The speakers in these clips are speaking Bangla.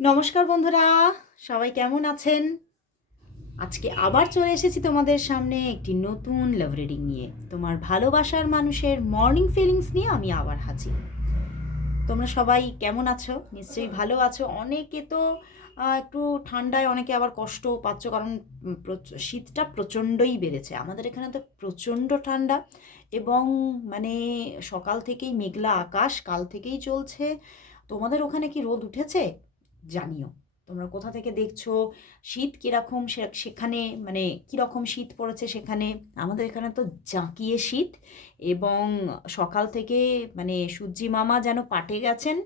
নমস্কার বন্ধুরা, সবাই কেমন আছেন? আজকে আবার চলে এসেছি তোমাদের সামনে একটি নতুন লাভ রিডিং নিয়ে। তোমার ভালোবাসার মানুষের মর্নিং ফিলিংস নিয়ে আমি আবার হাজির। তোমরা সবাই কেমন আছো? নিশ্চয়ই ভালো আছো। অনেকে তো একটু ঠান্ডায় অনেকে আবার কষ্ট পাচ্ছ, কারণ শীতটা প্রচণ্ডই বেড়েছে। আমাদের এখানে তো প্রচণ্ড ঠান্ডা এবং মানে সকাল থেকেই মেঘলা আকাশ, কাল থেকেই চলছে। তোমাদের ওখানে কি রোদ উঠেছে? জানিও। তোমরা কোথা থেকে দেখছ? শীত কীরকম? সেখানে মানে কীরকম শীত পড়েছে সেখানে? আমাদের এখানে তো জাঁকিয়ে শীত এবং সকাল থেকে মানে সূর্যি মামা যেন পাটে গেছেন।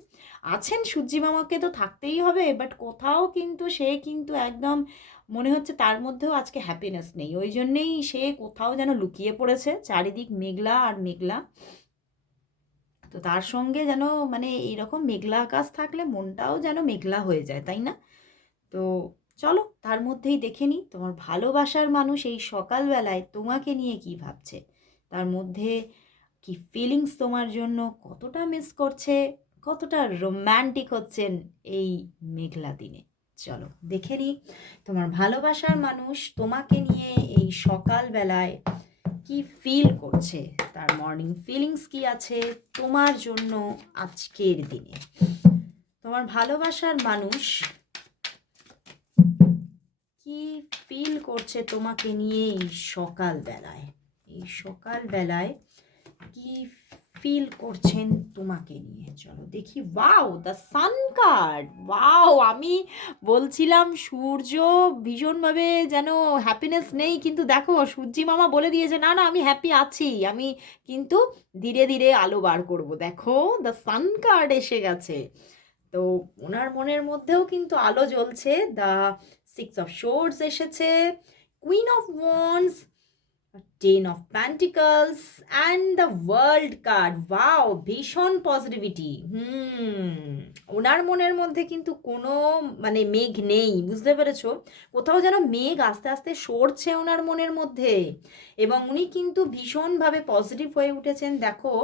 আছেন সূর্যি মামাকে তো থাকতেই হবে বাট কোথাও কিন্তু সে কিন্তু একদম মনে হচ্ছে তার মধ্যেও আজকে হ্যাপিনেস নেই। ওই জন্যেই সে কোথাও যেন লুকিয়ে পড়েছে, চারিদিক মেঘলা আর মেঘলা। তো তার সঙ্গে যেন মানে এইরকম মেঘলা আকাশ থাকলে মনটাও যেন মেঘলা হয়ে যায়, তাই না? তো চলো তার মধ্যেই দেখে নিই তোমার ভালোবাসার মানুষ এই সকালবেলায় তোমাকে নিয়ে কি ভাবছে? তার মধ্যে কি ফিলিংস তোমার জন্য কতটা মিস করছে, কতটা রোম্যান্টিক হচ্ছেন এই মেঘলা দিনে? চলো দেখে নিই তোমার ভালোবাসার মানুষ তোমাকে নিয়ে এই সকালবেলায় কি ফিল করছে? তার মর্নিং ফিলিংস কি আছে? তোমার জন্য আজকের দিনে। তোমার ভালোবাসার মানুষ কি ফিল করছে তোমাকে নিয়ে এই সকালবেলায়? এই সকালবেলায় কি ফিল করছেন তোমাকে নিয়ে। চলো দেখি wow the sun card wow আমি বলছিলাম সূর্য ভীষণভাবে যেন হ্যাপিনেস নেই, কিন্তু দেখো সূর্যি মামা বলে দিয়েছে, না না, আমি হ্যাপি আছি, আমি কিন্তু ধীরে ধীরে আলো বার করব। দেখো দ্য সান কার্ড এসে গেছে। তো ওনার মনের মধ্যেও কিন্তু আলো জ্বলছে দ্য সিক্স অফ শোর্স এসেছে queen of wands ten of pentacles and the world card wow ভীষণ পজিটিভিটি হুম, ওনার মনের মধ্যে কিন্তু কোনো মানে মেঘ নেই, বুঝতে পেরেছ? কোথাও যেন মেঘ আস্তে আস্তে সরছে ওনার মনের মধ্যে। এবং উনি কিন্তু ভীষণভাবে পজিটিভ হয়ে উঠেছেন। দেখো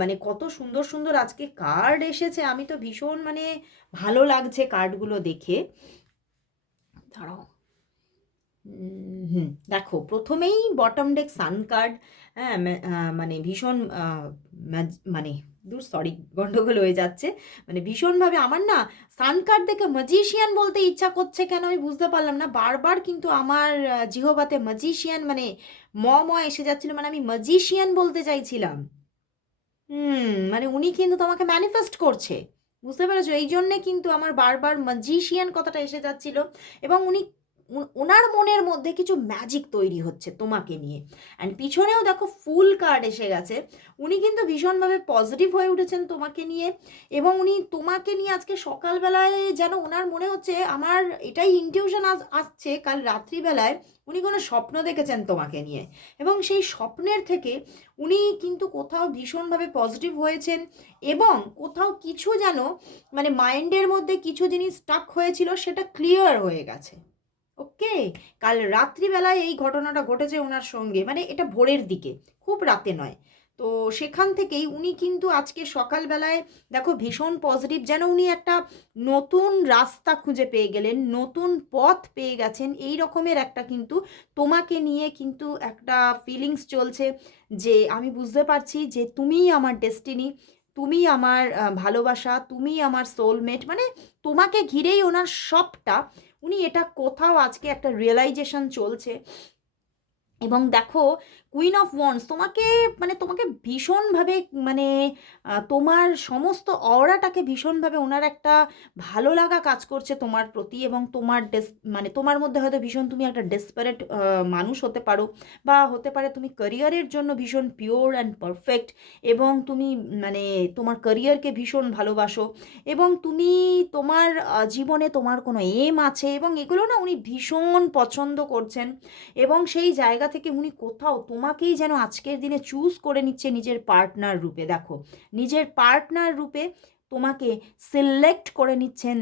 মানে কত সুন্দর সুন্দর আজকে কার্ড এসেছে। আমি তো ভীষণ মানে ভালো লাগছে কার্ডগুলো দেখে। দাঁড়াও। হুম, দেখো প্রথমেই বটম ডেক সান কার্ড হ্যাঁ মানে ভীষণ মানে দূর সরি গন্ডগোল হয়ে যাচ্ছে। মানে ভীষণভাবে আমার না সান কার্ড দেখে ম্যাজিশিয়ান বলতে ইচ্ছা করছে কেন আমি বুঝতে পারলাম না। বারবার কিন্তু আমার জিহবাতে ম্যাজিশিয়ান মানে ম ম এসে যাচ্ছিল মানে আমি ম্যাজিশিয়ান বলতে চাইছিলাম। হুম মানে উনি কিন্তু তোমাকে ম্যানিফেস্ট করছে। বুঝতে পেরেছ? এই জন্যে কিন্তু আমার বারবার ম্যাজিশিয়ান কথাটা এসে যাচ্ছিল এবং উনি ওনার মনের মধ্যে কিছু ম্যাজিক তৈরি হচ্ছে তোমাকে নিয়ে। অ্যান্ড পিছনেও দেখো ফুল কার্ড এসে গেছে। উনি কিন্তু ভীষণভাবে পজিটিভ হয়ে উঠেছেন তোমাকে নিয়ে এবং উনি তোমাকে নিয়ে আজকে সকালবেলায় যেন ওনার মনে হচ্ছে আমার এটাই ইনটিউশন আজ আসছে, কাল রাত্রিবেলায় উনি কোনো স্বপ্ন দেখেছেন তোমাকে নিয়ে। এবং সেই স্বপ্নের থেকে উনি কিন্তু কোথাও ভীষণভাবে পজিটিভ হয়েছেন এবং কোথাও কিছু যেন মানে মাইন্ডের মধ্যে কিছু জিনিস স্টাক হয়েছিল সেটা ক্লিয়ার হয়ে গেছে। ওকে, কাল রাত্রিবেলায় এই ঘটনাটা ঘটেছে ওনার সঙ্গে মানে এটা ভোরের দিকে, খুব রাতে নয়। তো সেখান থেকেই উনি কিন্তু আজকে সকালবেলায়, দেখো ভীষণ পজিটিভ যেন উনি একটা নতুন রাস্তা খুঁজে পেয়ে গেলেন, নতুন পথ পেয়ে গেছেন, এই রকমের একটা কিন্তু তোমাকে নিয়ে কিন্তু একটা ফিলিংস চলছে যে আমি বুঝতে পারছি যে তুমিই আমার ডেস্টিনি তুমি আমার ভালোবাসা তুমি আমার সোলমেট মানে তোমাকে ঘিরেই ওনার সবটা উনি এটা কোথাও আজকে একটা রিয়েলাইজেশন চলছে। এবং দেখো কুইন অফ ওয়ান্স তোমাকে মানে তোমাকে ভীষণভাবে মানে তোমার সমস্ত অরাটাকে ভীষণভাবে ওনার একটা ভালো লাগা কাজ করছে তোমার প্রতি এবং তোমার ডেস মানে তোমার মধ্যে হয়তো ভীষণ তুমি একটা ডেসপারেট মানুষ হতে পারো বা হতে পারে তুমি ক্যারিয়ারের জন্য ভীষণ পিওর অ্যান্ড পারফেক্ট এবং তুমি মানে তোমার ক্যারিয়ারকে ভীষণ ভালোবাসো এবং তুমি তোমার জীবনে তোমার কোনো এম আছে এবং এগুলো না উনি ভীষণ পছন্দ করছেন এবং সেই জায়গা থেকে উনি কোথাও তোমাকেই যেন আজকের দিনে চুজ করে নিচ্ছে নিজের পার্টনার রূপে। দেখো, নিজের পার্টনার রূপে তোমাকে সিলেক্ট করে নিচ্ছেন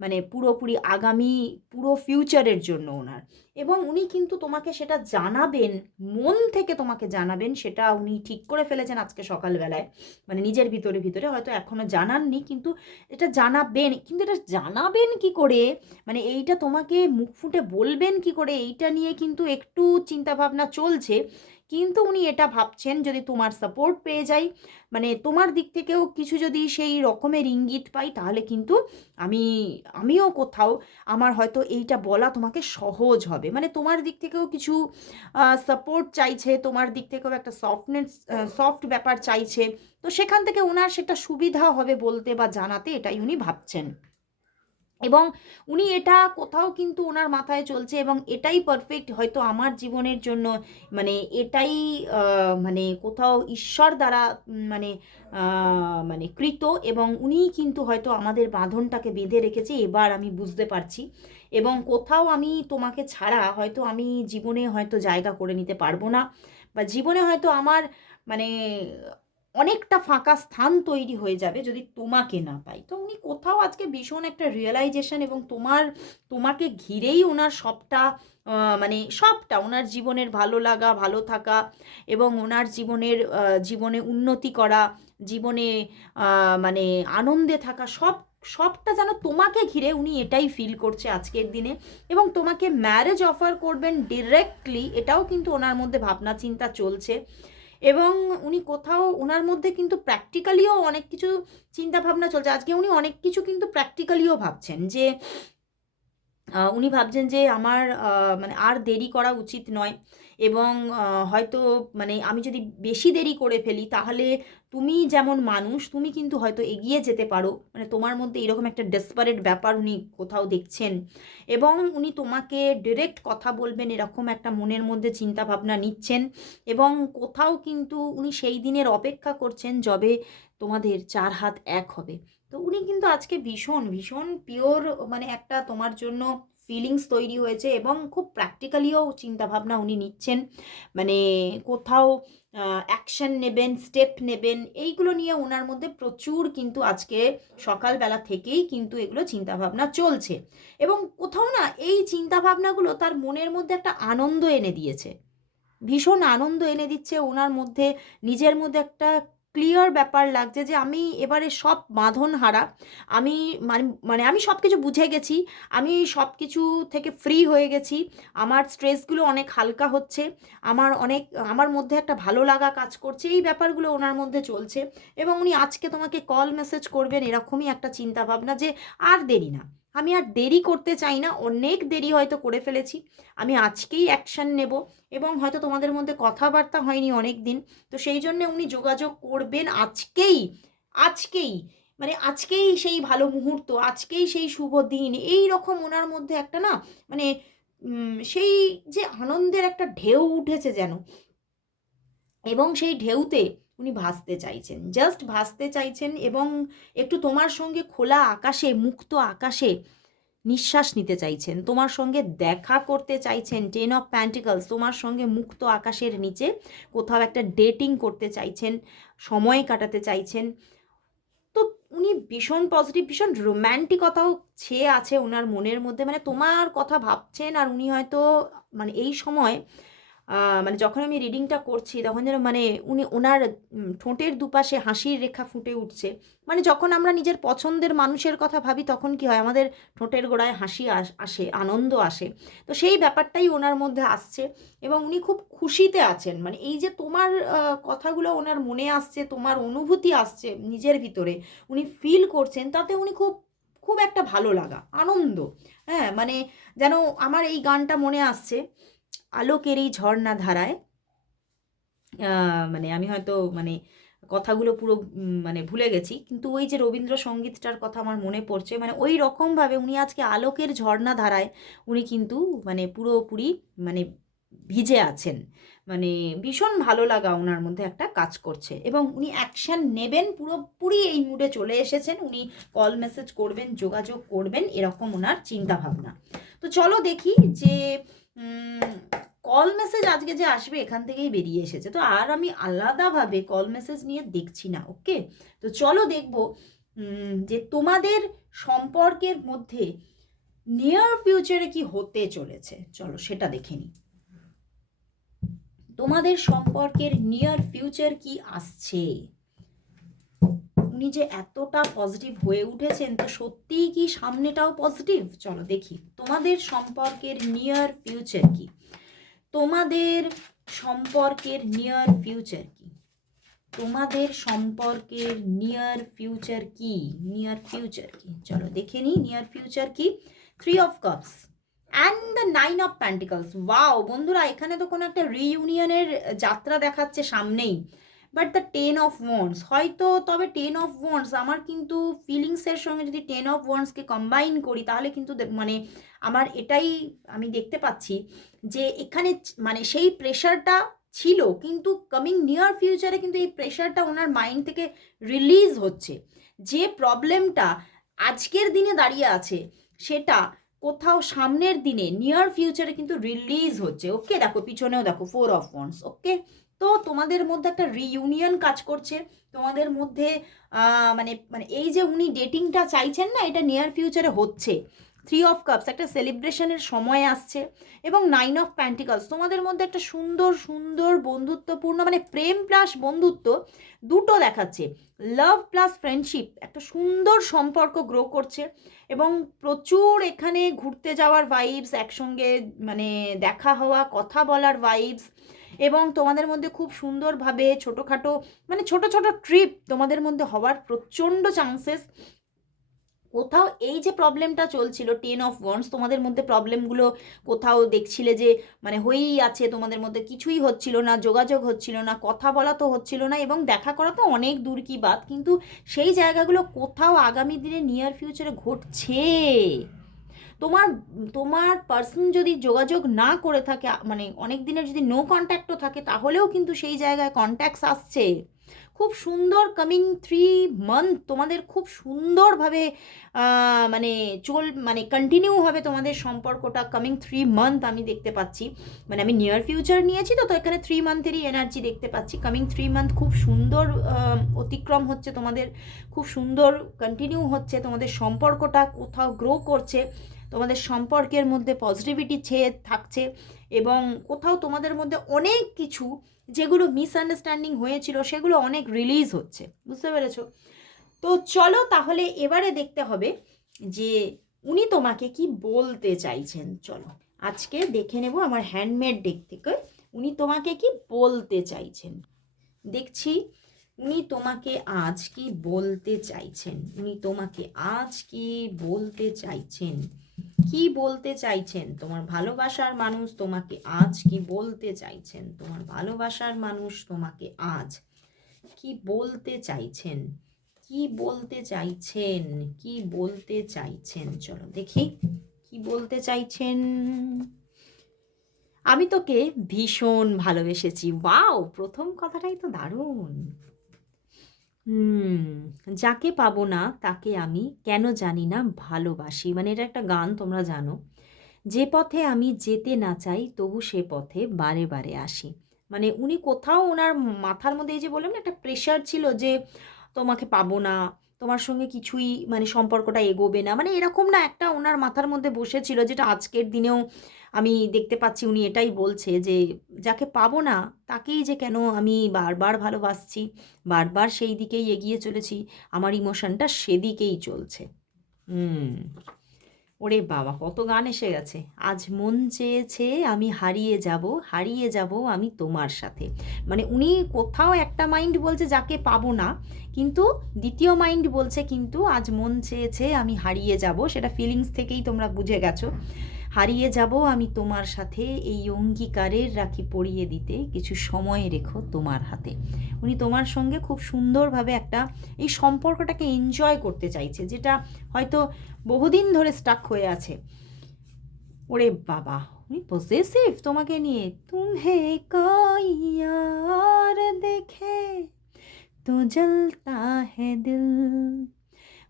মানে পুরোপুরি আগামী, পুরো ফিউচারের জন্য ওনার। এবং উনি কিন্তু তোমাকে সেটা জানাবেন, মন থেকে তোমাকে জানাবেন, সেটা উনি ঠিক করে ফেলেছেন আজকে সকালবেলায়। মানে নিজের ভিতরে ভিতরে হয়তো এখনও জানাননি, কিন্তু এটা জানাবেন। কিন্তু এটা জানাবেন কি করে? মানে এইটা তোমাকে মুখ ফুটে বলবেন কি করে? এইটা নিয়ে কিন্তু একটু চিন্তাভাবনা চলছে। কিন্তু উনি এটা ভাবছেন যদি তোমার সাপোর্ট পেয়ে যাই মানে তোমার দিক থেকেও কিছু যদি সেই রকমের ইঙ্গিত পাই, তাহলে কিন্তু আমি, আমিও কোথাও আমার হয়তো এইটা বলা তোমাকে সহজ হবে। মানে তোমার দিক থেকেও কিছু সাপোর্ট চাইছে, তোমার দিক থেকেও একটা সফটনেস সফট ব্যাপার চাইছে। তো সেখান থেকে ওনার সেটা সুবিধা হবে বলতে বা জানাতে এটাই উনি ভাবছেন। এবং উনি এটা কোথাও কিন্তু ওনার মাথায় চলছে এবং এটাই পারফেক্ট হয়তো আমার জীবনের জন্য মানে এটাই মানে কোথাও ঈশ্বর দ্বারা মানে মানে কৃত এবং উনিই কিন্তু হয়তো আমাদের বাঁধনটাকে বেঁধে রেখেছে, এবার আমি বুঝতে পারছি। এবং কোথাও আমি তোমাকে ছাড়া হয়তো আমি জীবনে হয়তো জায়গা করে নিতে পারব না বা জীবনে হয়তো আমার মানে অনেকটা ফাঁকা স্থান তৈরি হয়ে যাবে যদি তোমাকে না পাই। তো উনি কোথাও আজকে ভীষণ একটা রিয়েলাইজেশন এবং তোমার, তোমাকে ঘিরেই ওনার সবটা মানে সবটা, ওনার জীবনের ভালো লাগা, ভালো থাকা এবং ওনার জীবনের জীবনে উন্নতি করা, জীবনে মানে আনন্দে থাকা সব, সবটা যেন তোমাকে ঘিরে উনি এটাই ফিল করছে আজকের দিনে এবং তোমাকে ম্যারেজ অফার করবেন ডিরেক্টলি এটাও কিন্তু ওনার মধ্যে ভাবনা চিন্তা চলছে। এবং উনি কোথাও ওনার মধ্যে কিন্তু প্র্যাকটিক্যালিও অনেক কিছু চিন্তা ভাবনা চলছে। আজকে উনি অনেক কিছু কিন্তু প্র্যাকটিক্যালিও ভাবছেন যে উনি ভাবছেন যে আমার মানে আর দেরি করা উচিত নয়। এবং হয়তো মানে আমি যদি বেশি দেরি করে ফেলি, তাহলে তুমি যেমন মানুষ, তুমি কিন্তু হয়তো এগিয়ে যেতে পারো। মানে তোমার মধ্যে এরকম একটা ডেসপারেট ব্যাপার উনি কোথাও দেখছেন। এবং উনি তোমাকে ডিরেক্ট কথা বলবেন, এরকম একটা মনের মধ্যে চিন্তা ভাবনা নিচ্ছেন। এবং কোথাও কিন্তু উনি সেই দিনের অপেক্ষা করছেন যবে তোমাদের চার হাত এক হবে। তো উনি কিন্তু আজকে ভীষণ ভীষণ পিওর মানে একটা তোমার জন্য ফিলিংস তৈরি হয়েছে এবং খুব প্র্যাকটিক্যালিও চিন্তাভাবনা উনি নিচ্ছেন। মানে কোথাও অ্যাকশন নেবেন স্টেপ নেবেন, এইগুলো নিয়ে ওনার মধ্যে প্রচুর কিন্তু আজকে সকালবেলা থেকেই কিন্তু এগুলো চিন্তাভাবনা চলছে। এবং কোথাও না এই চিন্তাভাবনাগুলো তার মনের মধ্যে একটা আনন্দ এনে দিয়েছে। ভীষণ আনন্দ এনে দিচ্ছে ওনার মধ্যে, নিজের মধ্যে একটা ক্লিয়ার ব্যাপার লাগছে যে আমি এবারে সব বাঁধন হারা আমি মানে মানে আমি সব কিছু বুঝে গেছি, আমি সব কিছু থেকে ফ্রি হয়ে গেছি, আমার স্ট্রেসগুলো অনেক হালকা হচ্ছে, আমার অনেক, আমার মধ্যে একটা ভালো লাগা কাজ করছে, এই ব্যাপারগুলো ওনার মধ্যে চলছে এবং উনি আজকে তোমাকে কল মেসেজ করবেন এরকমই একটা চিন্তা ভাবনা যে আর দেরি না। আমি আর দেরি করতে চাই না, অনেক দেরি হয়তো করে ফেলেছি। আমি আজকেই অ্যাকশন নেব এবং হয়তো তোমাদের মধ্যে কথাবার্তা হয়নি অনেক দিন তো সেই জন্য উনি যোগাযোগ করবেন আজকেই আজকেই মানে আজকেই সেই ভালো মুহূর্ত, আজকেই সেই শুভ দিন এই রকম ওনার মধ্যে একটা না মানে সেই যে আনন্দের একটা ঢেউ উঠেছে যেন। এবং সেই ঢেউতে উনি ভাসতে চাইছেন। জাস্ট ভাসতে চাইছেন এবং একটু তোমার সঙ্গে খোলা আকাশে, মুক্ত আকাশে নিঃশ্বাস নিতে চাইছেন। তোমার সঙ্গে দেখা করতে চাইছেন টেন অফ প্যান্টিকলস তোমার সঙ্গে মুক্ত আকাশের নিচে কোথাও একটা ডেটিং করতে চাইছেন, সময় কাটাতে চাইছেন। তো উনি ভীষণ পজিটিভ ভীষণ রোম্যান্টিকতাও ছেয়ে আছে ওনার মনের মধ্যে। মানে তোমার কথা ভাবছেন আর উনি হয়তো মানে এই সময় মানে যখন আমি রিডিংটা করছি, তখন যেন মানে উনি ওনার ঠোঁটের দুপাশে হাসির রেখা ফুটে উঠছে। মানে যখন আমরা নিজের পছন্দের মানুষের কথা ভাবি, তখন কি হয়? আমাদের ঠোঁটের গোড়ায় হাসি আসে আনন্দ আসে। তো সেই ব্যাপারটাই ওনার মধ্যে আসছে এবং উনি খুব খুশিতে আছেন। মানে এই যে তোমার কথাগুলো ওনার মনে আসছে, তোমার অনুভূতি আসছে নিজের ভিতরে, উনি ফিল করছেন, তাতে উনি খুব খুব একটা ভালো লাগা, আনন্দ। হ্যাঁ মানে যেন আমার এই গানটা মনে আসছে। আলোকের এই ঝর্ণা ধারায় মানে আমি হয়তো মানে কথাগুলো পুরো মানে ভুলে গেছি, কিন্তু ওই যে রবীন্দ্রসঙ্গীতটার কথা আমার মনে পড়ছে মানে ওই রকমভাবে উনি আজকে আলোকের ঝর্ণা ধারায় উনি কিন্তু মানে পুরোপুরি মানে ভিজে আছেন। মানে ভীষণ ভালো লাগা ওনার মধ্যে একটা কাজ করছে এবং উনি অ্যাকশন নেবেন, পুরোপুরি এই মুডে চলে এসেছেন, উনি কল মেসেজ করবেন, যোগাযোগ করবেন, এরকম ওনার চিন্তাভাবনা। তো চলো দেখি যে কল মেসেজ আজকে যে আসবে এখান থেকেই বেরিয়ে এসেছে। তো আর আমি আলাদাভাবে কল মেসেজ নিয়ে দেখছি না ওকে তো চলো দেখব যে তোমাদের সম্পর্কের মধ্যে নিয়ার ফিউচারে কি হতে চলেছে। চলো সেটা দেখে নিই। তোমাদের সম্পর্কের নিয়ার ফিউচার কি আসছে? উনি যে এতটা পজিটিভ হয়ে উঠেছেন, তো সত্যিই কি সামনেটাও পজিটিভ চলো দেখি। তোমাদের সম্পর্কের নিয়ার ফিউচার কি? তোমাদের সম্পর্কের নিয়ার ফিউচার কি? তোমাদের সম্পর্কের নিয়ার ফিউচার কি? নিয়ার ফিউচার কি? চলো দেখে নিই নিয়ার ফিউচার কি? Three of cups and the nine of pentacles wow বন্ধুরা, এখানে তো কোনো একটা রিইউনিয়নের যাত্রা দেখাচ্ছে সামনেই। But the ten of wands হয়তো তবে টেন অফ ওয়ান্স আমার কিন্তু ফিলিংসের সঙ্গে যদি টেন অফ ওয়ান্সকে কম্বাইন করি, তাহলে কিন্তু মানে আমার এটাই আমি দেখতে পাচ্ছি যে এখানে মানে সেই প্রেশারটা ছিল, কিন্তু কামিং নিয়ার ফিউচারে কিন্তু এই প্রেশারটা ওনার মাইন্ড থেকে রিলিজ হচ্ছে। যে প্রবলেমটা আজকের দিনে দাঁড়িয়ে আছে, সেটা কোথাও সামনের দিনে নিয়ার ফিউচারে কিন্তু রিলিজ হচ্ছে। ওকে দেখো, পিছনেও দেখো ফোর অফ ওয়ান্স ওকে তো তোমাদের মধ্যে একটা রিইউনিয়ন কাজ করছে। তোমাদের মধ্যে মানে মানে এই যে উনি ডেটিংটা চাইছেন না, এটা নিয়ার ফিউচারে হচ্ছে। থ্রি অফ কাপস একটা সেলিব্রেশনের সময় আসছে এবং নাইন অফ প্যান্টিকালস তোমাদের মধ্যে একটা সুন্দর সুন্দর বন্ধুত্বপূর্ণ মানে প্রেম প্লাস বন্ধুত্ব দুটো দেখাচ্ছে। লাভ প্লাস ফ্রেন্ডশিপ একটা সুন্দর সম্পর্ক গ্রো করছে এবং প্রচুর এখানে ঘুরতে যাওয়ার ভাইবস একসঙ্গে মানে দেখা হওয়া, কথা বলার ভাইবস এবং তোমাদের মধ্যে খুব সুন্দরভাবে ছোটোখাটো মানে ছোট ছোট ট্রিপ তোমাদের মধ্যে হওয়ার প্রচণ্ড চান্সেস কোথাও এই যে প্রবলেমটা চলছিল টেন অফ ওয়ান্স তোমাদের মধ্যে প্রবলেমগুলো কোথাও দেখছিলে যে মানে হয়েই আছে, তোমাদের মধ্যে কিছুই হচ্ছিল না, যোগাযোগ হচ্ছিল না, কথা বলা তো হচ্ছিল না এবং দেখা করা তো অনেক দূর কি বাদ কিন্তু সেই জায়গাগুলো কোথাও আগামী দিনে নিয়ার ফিউচারে ঘটছে। তোমার তোমার পার্সন যদি যোগাযোগ না করে থাকে মানে অনেক দিনের যদি নো কন্ট্যাক্টও থাকে, তাহলেও কিন্তু সেই জায়গায় কন্ট্যাক্টস আসছে। খুব সুন্দর কামিং থ্রি মান্থ তোমাদের খুব সুন্দরভাবে মানে চল মানে কন্টিনিউ হবে তোমাদের সম্পর্কটা কামিং থ্রি মান্থ আমি দেখতে পাচ্ছি। মানে আমি নিয়ার ফিউচার নিয়েছি তো তো এখানে থ্রি মান্থেরই এনার্জি দেখতে পাচ্ছি। কামিং থ্রি মান্থ খুব সুন্দর অতিক্রম হচ্ছে তোমাদের, খুব সুন্দর কন্টিনিউ হচ্ছে তোমাদের সম্পর্কটা, কোথাও গ্রো করছে, তোমাদের সম্পর্কের মধ্যে পজিটিভিটি ছেয়ে থাকছে এবং কোথাও তোমাদের মধ্যে অনেক কিছু যেগুলো মিসআন্ডারস্ট্যান্ডিং হয়েছিল, সেগুলো অনেক রিলিজ হচ্ছে। বুঝতে পেরেছ? তো চলো তাহলে এবারে দেখতে হবে যে উনি তোমাকে কি বলতে চাইছেন। চলো, আজকে দেখে নেব আমার হ্যান্ডমেড ডেক থেকে উনি তোমাকে কি বলতে চাইছেন। দেখছি উনি তোমাকে আজ কি বলতে চাইছেন। উনি তোমাকে আজ কি বলতে চাইছেন? কি বলতে চাইছেন? তোমার ভালোবাসার মানুষ তোমাকে আজ কি বলতে চাইছেন? তোমার ভালোবাসার মানুষ তোমাকে আজ কি বলতে চাইছেন? কি বলতে চাইছেন? কি বলতে চাইছেন? চলো দেখি, কি বলতে চাইছেন? আমি তোকে ভীষণ ভালোবেসেছি। ওয়াও, প্রথম কথাটাই তো দারুণ। হুম, যাকে পাবো না তাকে আমি কেন জানি না ভালোবাসি। মানে এটা একটা গান, তোমরা জানো। যে পথে আমি যেতে না চাই, তবু সে পথে বারে বারে আসি। মানে উনি কোথাও ওনার মাথার মধ্যে এই যে বললাম না, একটা প্রেশার ছিল যে তোমাকে পাবো না তোমার সঙ্গে কিছুই মানে সম্পর্কটা এগোবে না। মানে এরকম না একটা ওনার মাথার মধ্যে বসেছিল যেটা আজকের দিনেও আমি দেখতে পাচ্ছি, উনি এটাই বলছে যে, যাকে পাবো না, তাকেই যে কেন আমি বারবার ভালোবাসছি, বারবার সেই দিকেই এগিয়ে চলেছি, আমার ইমোশনটা সেদিকেই চলছে। হুম। ওরে বাবা, কত গান এসে গেছে। আজ মন চেয়েছে আমি হারিয়ে যাব হারিয়ে যাব আমি তোমার সাথে। মানে উনি কোথাও একটা মাইন্ড বলছে, যাকে পাবো না। কিন্তু দ্বিতীয় মাইন্ড বলছে কিন্তু আজ মন চেয়েছে আমি হারিয়ে যাব, সেটা ফিলিংস থেকেই তোমরা বুঝে গেছো। হারিয়ে যাব আমি তোমার সাথে এই অঙ্গীকারের রাখি পড়িয়ে দিতে, কিছু সময় রেখো তোমার হাতে। উনি তোমার সঙ্গে খুব সুন্দরভাবে একটা এই সম্পর্কটাকে এনজয় করতে চাইছে, যেটা হয়তো বহুদিন ধরে স্টাক হয়ে আছে। ওরে বাবা, উনি পসেসিভ তোমাকে নিয়ে। তুমে কয়ার দেখে तो जलता है दिल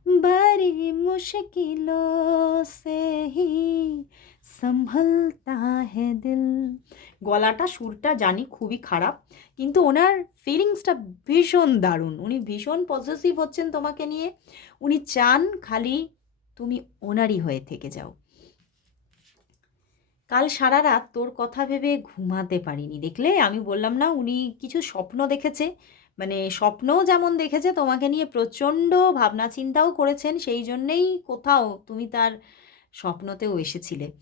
बड़ी मुश्किलों से ही সম্ভলতা হে দিল গলাটা সুরটা জানি খুবই খারাপ কিন্তু ওনার ফিলিংসটা ভীষণ দারুণ উনি ভীষণ পজিটিভ হচ্ছেন তোমাকে নিয়ে উনি চান খালি তুমি ওনারই হয়ে থেকে যাও কাল সারা রাত তোর কথা ভেবে ঘুমাতে পারিনি দেখলে আমি বললাম না উনি কিছু স্বপ্ন দেখেছে মানে স্বপ্নও যেমন দেখেছে, তোমাকে নিয়ে প্রচণ্ড ভাবনা চিন্তাও করেছেন, সেই জন্যেই কোথাও তুমি তার স্বপ্নতেও এসেছিলে।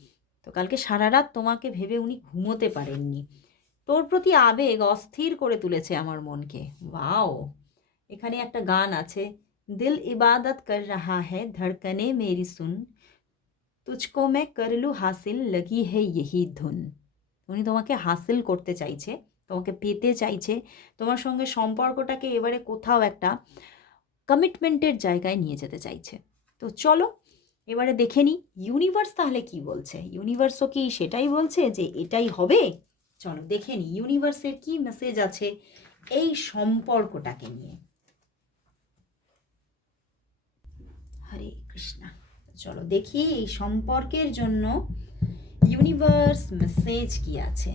তো কালকে সারা রাত তোমাকে ভেবে উনি ঘুমোতে পারেননি। তোর প্রতি আবেগ অস্থির করে তুলেছে আমার মনকে। ওয়াও! এখানে একটা গান আছে, দিল ইবাদত কর রাহা হ্যায়, ধড়কনে মেরি সুন। তুচকো মে করলু হাসিল, লগি হে यही ধুন। উনি তোমাকে হাসিল করতে চাইছে। তোমাকে পেতে চাইছে, তোমার সঙ্গে সম্পর্কটাকে এবারে কোথাও একটা কমিটমেন্টের জায়গায় নিয়ে যেতে চাইছে। তো চলো, এবারে দেখে নিই ইউনিভার্স তাহলে কি বলছে? ইউনিভার্সও কি সেটাই বলছে যে এটাই হবে? চলো দেখে নিই ইউনিভার্সের কি মেসেজ আছে এই সম্পর্কটাকে নিয়ে। হরে কৃষ্ণা। চলো দেখি এই সম্পর্কের জন্য ইউনিভার্স মেসেজ কি আছে।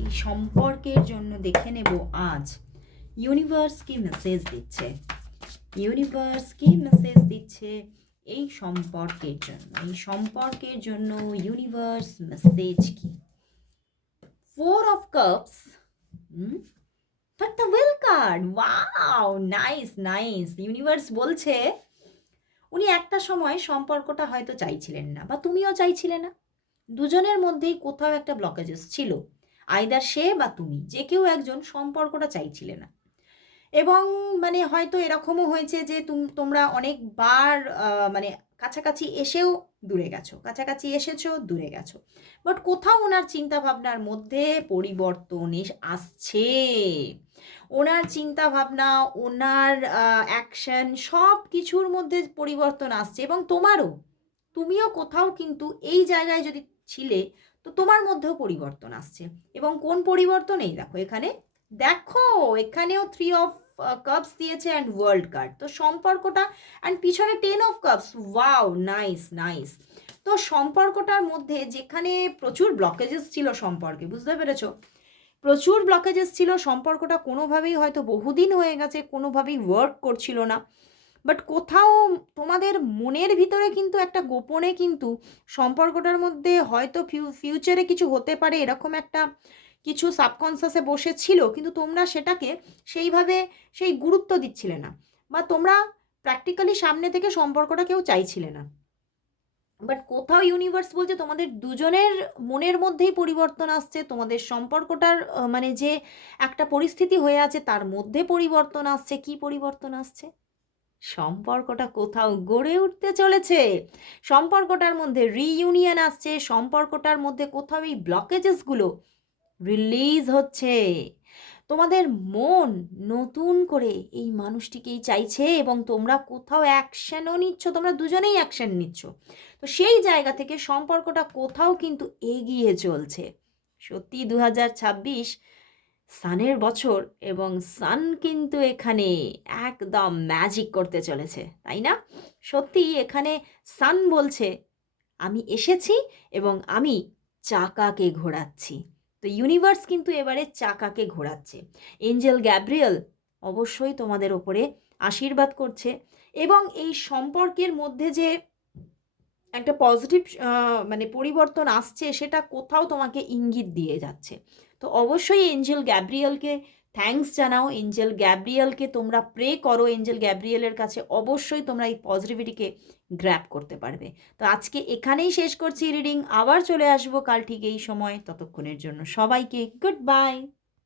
এই সম্পর্কের জন্য দেখে নেব আজ। ইউনিভার্স কি মেসেজ দিচ্ছে? ইউনিভার্স কি মেসেজ দিচ্ছে? এই সম্পর্কের জন্য। এই সম্পর্কের জন্য ইউনিভার্স মেসেজ কি? Four of cups but the wheel card wow nice nice universe বলছে, উনি একটা সময় সম্পর্কটা হয়তো চাইছিলেন না, বা তুমিও চাইছিলে না। দুজনের মধ্যেই কোথাও একটা ব্লকেজেস ছিল। আইদার সে বা তুমি, যে কেউ একজন সম্পর্কটা চাইছিলে না। এবং মানে হয়তো এরকমও হয়েছে যে তুম- তোমরা অনেকবার মানে কাছাকাছি এসেও দূরে গেছো, কাছাকাছি এসেছ, দূরে গেছো। বাট কোথাও ওনার চিন্তা ভাবনার মধ্যে পরিবর্তন আসছে। ওনার চিন্তা ভাবনা ওনার অ্যাকশন সব কিছুর মধ্যে পরিবর্তন আসছে এবং তোমারও। তুমিও কোথাও কিন্তু এই জায়গায় যদি ছিলে তো তোমার মধ্যেও পরিবর্তন আসছে। এবং কোন পরিবর্তন? এই দেখো, এখানে দেখো, এখানেও থ্রি অফ কাপস দিয়েছে অ্যান্ড ওয়ার্ল্ড কার্ড তো সম্পর্কটা অ্যান্ড পিছনে ten of cups wow nice nice তো সম্পর্কটার মধ্যে যেখানে প্রচুর ব্লকেজেস ছিল সম্পর্কে, বুঝতে পেরেছ? প্রচুর ব্লকেজেস ছিল, সম্পর্কটা কোনোভাবেই হয়তো বহুদিন হয়ে গেছে, কোনোভাবেই ওয়ার্ক করছিল না। বাট কোথাও তোমাদের মনের ভিতরে কিন্তু একটা গোপনে কিন্তু সম্পর্কটার মধ্যে হয়তো ফিউচারে কিছু হতে পারে, এরকম একটা কিছু সাবকনসিয়াসে বসে ছিল কিন্তু তোমরা সেটাকে সেইভাবে সেই গুরুত্ব দিচ্ছিলে না বা তোমরা প্র্যাকটিক্যালি সামনে থেকে সম্পর্কটা কেউ চাইছিলে না। বাট কোথাও ইউনিভার্স বলছে তোমাদের দুজনের মনের মধ্যেই পরিবর্তন আসছে, তোমাদের সম্পর্কটার মানে যে একটা পরিস্থিতি হয়ে আছে তার মধ্যে পরিবর্তন আসছে, কি পরিবর্তন আসছে? সম্পর্কটা কোথাও গড়ে উঠতে চলেছে। সম্পর্কটার মধ্যে রিইউনিয়ন আসছে, সম্পর্কটার মধ্যে কোথাও এই ব্লকেজেসগুলো রিলিজ হচ্ছে। তোমাদের মন নতুন করে এই মানুষটিকেই চাইছে এবং তোমরা কোথাও অ্যাকশনও নিচ্ছ, তোমরা দুজনেই অ্যাকশন নিচ্ছ। তো সেই জায়গা থেকে সম্পর্কটা কোথাও কিন্তু এগিয়ে চলছে। সত্যি দু হাজার ছাব্বিশ সানের বছর এবং সান কিন্তু এখানে একদম ম্যাজিক করতে চলেছে, তাই না? সত্যি এখানে সান বলছে, আমি এসেছি এবং আমি চাকাকে ঘোরাচ্ছি। তো ইউনিভার্স কিন্তু এবারে চাকাকে ঘোরাচ্ছে। এঞ্জেল গ্যাব্রিয়েল অবশ্যই তোমাদের ওপরে আশীর্বাদ করছে এবং এই সম্পর্কের মধ্যে যে একটা পজিটিভ মানে পরিবর্তন আসছে সেটা কোথাও তোমাকে ইঙ্গিত দিয়ে যাচ্ছে। তো অবশ্যই এঞ্জেল গ্যাব্রিয়েলকে থ্যাংকস জানাও এঞ্জেল গ্যাব্রিয়েলকে তোমরা প্রে করো এঞ্জেল গ্যাব্রিয়েলের কাছে অবশ্যই তোমরা এই পজিটিভিটিকে গ্র্যাপ করতে পারবে। তো আজকে এখানেই শেষ করছি রিডিং আবার চলে আসব কাল ঠিক এই সময়। ততক্ষণের জন্য সবাইকে গুড বাই